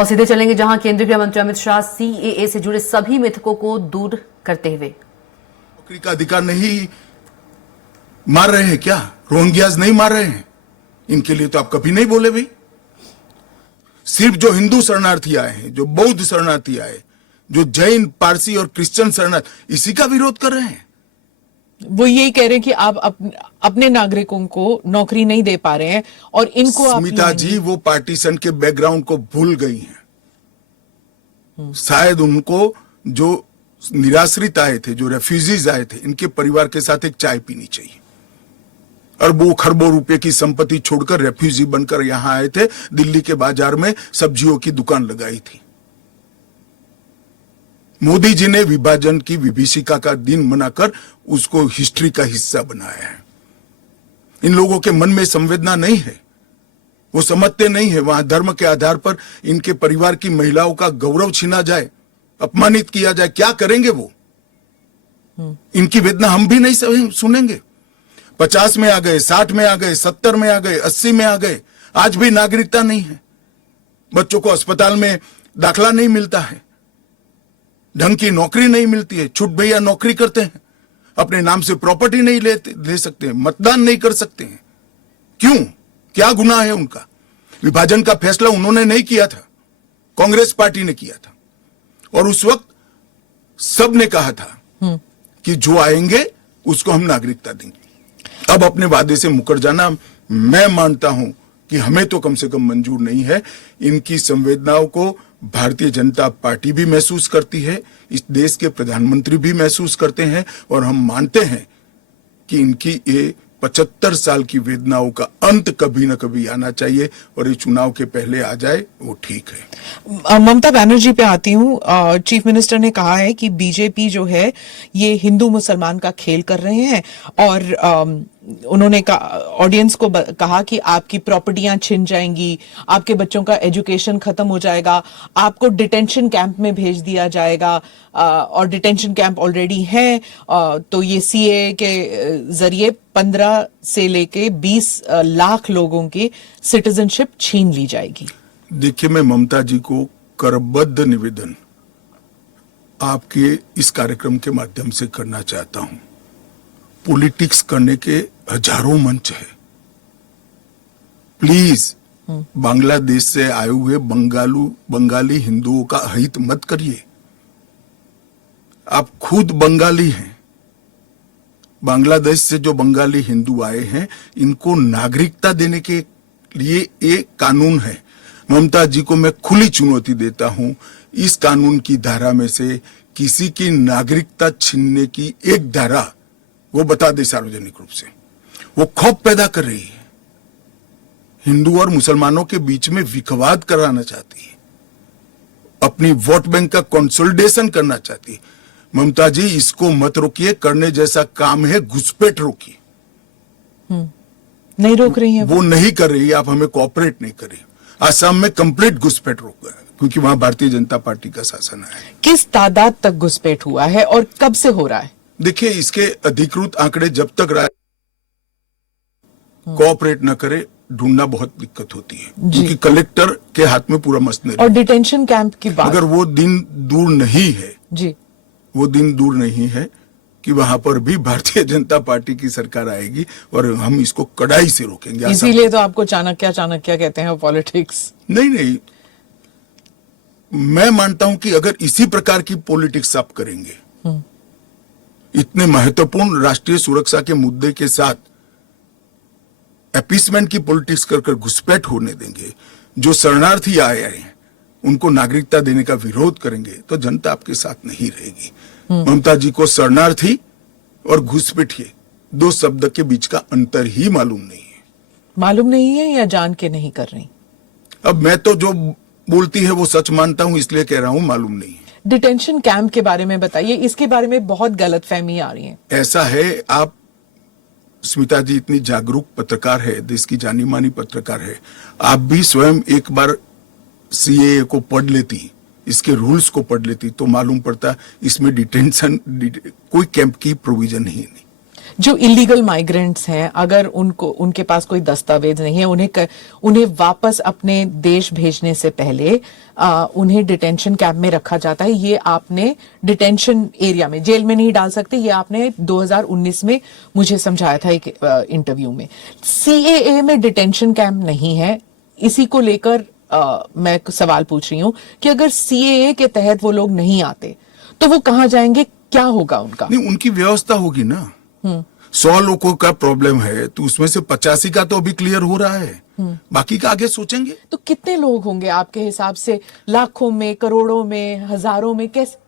और सीधे चलेंगे जहां केंद्रीय गृह मंत्री अमित शाह सीएए से जुड़े सभी मिथकों को दूर करते हुए नौकरी का अधिकार नहीं मार रहे हैं क्या? रोहिंग्याज नहीं मार रहे हैं? इनके लिए तो आप कभी नहीं बोले भाई। सिर्फ जो हिंदू शरणार्थी आए हैं, जो बौद्ध शरणार्थी आए, जो जैन, पारसी और क्रिश्चियन शरणार्थी, इसी का विरोध कर रहे हैं। वो यही कह रहे हैं कि आप अपने नागरिकों को नौकरी नहीं दे पा रहे हैं और इनको आप स्मिता जी वो पार्टीशन के बैकग्राउंड को भूल गई हैं। शायद उनको जो निराश्रित आए थे, जो रेफ्यूजीज आए थे, इनके परिवार के साथ एक चाय पीनी चाहिए। अरबों खरबों रुपए की संपत्ति छोड़कर रेफ्यूजी बनकर यहां आए थे, दिल्ली के बाजार में सब्जियों की दुकान लगाई थी। मोदी जी ने विभाजन की विभीषिका का दिन मनाकर उसको हिस्ट्री का हिस्सा बनाया है। इन लोगों के मन में संवेदना नहीं है, वो समझते नहीं है वहां धर्म के आधार पर इनके परिवार की महिलाओं का गौरव छीना जाए, अपमानित किया जाए, क्या करेंगे वो? इनकी वेदना हम भी नहीं सुनेंगे। 50 में आ गए, 60 में आ गए, 70 में आ गए, 80 में आ गए, आज भी नागरिकता नहीं है। बच्चों को अस्पताल में दाखला नहीं मिलता है, ढंग की नौकरी नहीं मिलती है, छुट भैया नौकरी करते हैं, अपने नाम से प्रॉपर्टी नहीं ले सकते, मतदान नहीं कर सकते हैं। क्यों? क्या गुनाह है उनका? विभाजन का फैसला उन्होंने नहीं किया था, कांग्रेस पार्टी ने किया था। और उस वक्त सब ने कहा था कि जो आएंगे उसको हम नागरिकता देंगे। अब अपने वादे से मुकर जाना, मैं मानता हूं कि हमें तो कम से कम मंजूर नहीं है। इनकी संवेदनाओं को भारतीय जनता पार्टी भी महसूस करती है, इस देश के प्रधानमंत्री भी महसूस करते हैं, और हम मानते हैं कि इनकी ये 75 साल की वेदनाओं का अंत कभी न कभी आना चाहिए, और ये चुनाव के पहले आ जाए वो ठीक है। ममता बनर्जी पे आती हूँ। चीफ मिनिस्टर ने कहा है कि बीजेपी जो है ये हिंदू मुसलमान का खेल कर रहे हैं, और उन्होंने ऑडियंस को कहा कि आपकी प्रॉपर्टियां छिन जाएंगी, आपके बच्चों का एजुकेशन खत्म हो जाएगा, आपको डिटेंशन कैंप में भेज दिया जाएगा, और डिटेंशन कैंप ऑलरेडी है। तो ये सीए के जरिए 15 से लेके 20 लाख लोगों की सिटीजनशिप छीन ली जाएगी। देखिए, मैं ममता जी को करबद्ध निवेदन आपके इस कार्यक्रम के माध्यम से करना चाहता हूं। पॉलिटिक्स करने के हजारों मंच है, प्लीज बांग्लादेश से आए हुए बंगाली हिंदुओं का अहित मत करिए। आप खुद बंगाली हैं। बांग्लादेश से जो बंगाली हिंदू आए हैं, इनको नागरिकता देने के लिए एक कानून है। ममता जी को मैं खुली चुनौती देता हूं, इस कानून की धारा में से किसी की नागरिकता छीनने की एक धारा वो बता दे सार्वजनिक रूप से। वो खौफ पैदा कर रही है, हिंदू और मुसलमानों के बीच में विखवाद कराना चाहती है, अपनी वोट बैंक का कंसोलिडेशन करना चाहती है। ममता जी, इसको मत रोकिए, करने जैसा काम है, घुसपैठ रोकिए। नहीं रोक रही है वो नहीं कर रही, आप हमें कोऑपरेट नहीं कर रही। आसाम में कंप्लीट घुसपैठ रोक गया, क्योंकि वहां भारतीय जनता पार्टी का शासन है। किस तादाद तक घुसपैठ हुआ है और कब से हो रहा है? देखिए, इसके अधिकृत आंकड़े जब तक कोऑपरेट न करे, ढूंढना बहुत दिक्कत होती है, क्योंकि कलेक्टर के हाथ में पूरा मसले। और डिटेंशन कैंप की बात, अगर वो दिन दूर नहीं है जी, वो दिन दूर नहीं है कि वहां पर भी भारतीय जनता पार्टी की सरकार आएगी और हम इसको कड़ाई से रोकेंगे। इसीलिए तो आपको चाणक्य कहते हैं पॉलिटिक्स। नहीं, मैं मानता हूं कि अगर इसी प्रकार की पॉलिटिक्स आप करेंगे, इतने महत्वपूर्ण राष्ट्रीय सुरक्षा के मुद्दे के साथ अपीसमेंट की पॉलिटिक्स कर घुसपैठ होने देंगे, जो शरणार्थी आए हैं उनको नागरिकता देने का विरोध करेंगे, तो जनता आपके साथ नहीं रहेगी। ममता जी को शरणार्थी और घुसपैठिए दो शब्द के बीच का अंतर ही मालूम नहीं है या जान के नहीं कर रही? अब मैं तो जो बोलती है वो सच मानता हूं, इसलिए कह रहा हूं मालूम नहीं है। डिटेंशन कैंप के बारे में बताइए, इसके बारे में बहुत गलतफहमी आ रही है। ऐसा है, आप स्मिता जी इतनी जागरूक पत्रकार है, देश की जानी मानी पत्रकार है, आप भी स्वयं एक बार सीएए को पढ़ लेती, इसके रूल्स को पढ़ लेती, तो मालूम पड़ता इसमें डिटेंशन कोई कैंप की प्रोविजन ही नहीं। जो इलीगल माइग्रेंट्स हैं, अगर उनके पास कोई दस्तावेज नहीं है, उन्हें वापस अपने देश भेजने से पहले उन्हें डिटेंशन कैंप में रखा जाता है। ये आपने डिटेंशन एरिया में, जेल में नहीं डाल सकते, ये आपने 2019 में मुझे समझाया था एक इंटरव्यू में। सीएए में डिटेंशन कैंप नहीं है। इसी को लेकर मैं सवाल पूछ रही हूं कि अगर सीएए के तहत वो लोग नहीं आते तो वो कहां जाएंगे, क्या होगा उनका? नहीं, उनकी व्यवस्था होगी ना। 100 लोगों का प्रॉब्लम है तो उसमें से 85 का तो अभी क्लियर हो रहा है, बाकी का आगे सोचेंगे। तो कितने लोग होंगे आपके हिसाब से? लाखों में, करोड़ों में, हजारों में? कैसे?